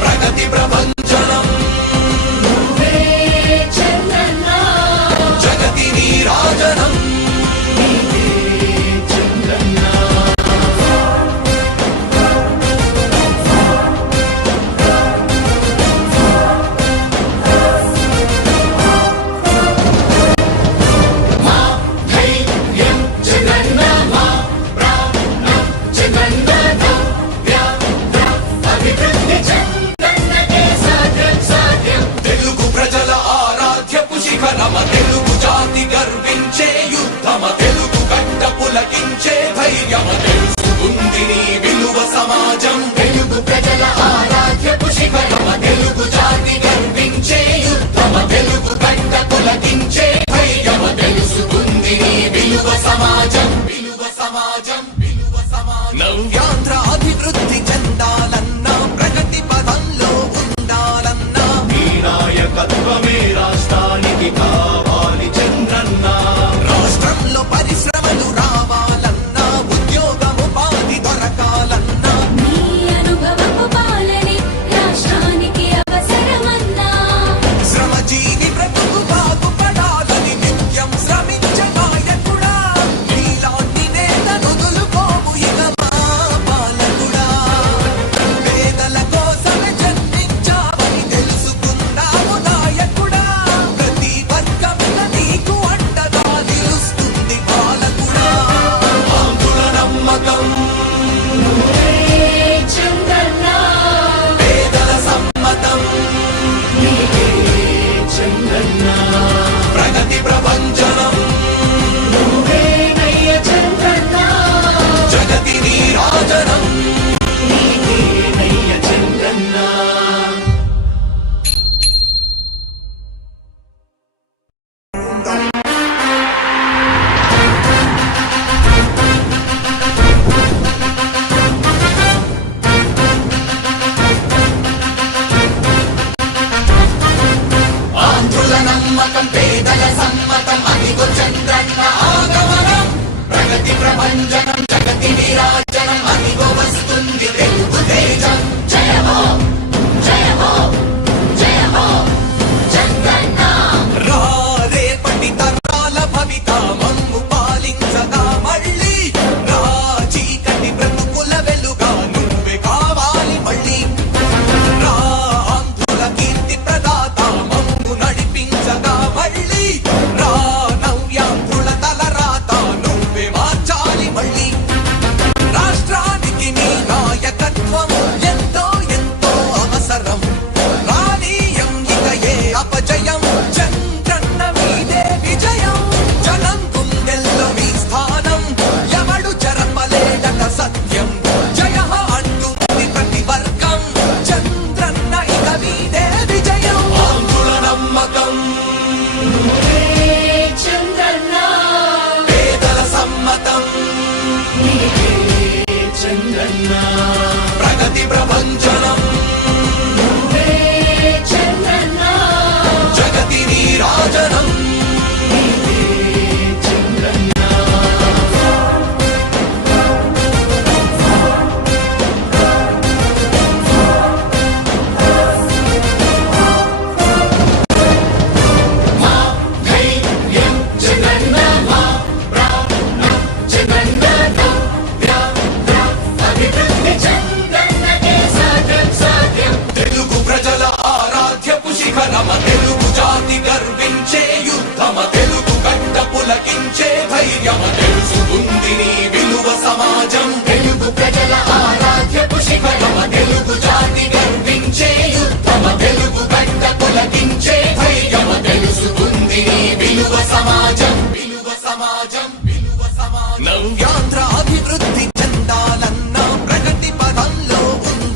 ప్రగతి ప్రబంధ సమాజం తెలుగు ప్రజల ఆరాధ్యపు శిఖరమ తెలుగు జాతి గర్వించే యుద్ధమ తెలుగు గంట తొలగించే సమ్మతం పేదల సమ్మతం అదిగో చంద్రన్న ఆగమనం. ప్రగతి ప్రభంజనం జగతి విరాజ ప్రగతి ప్రపంచం సమాజం.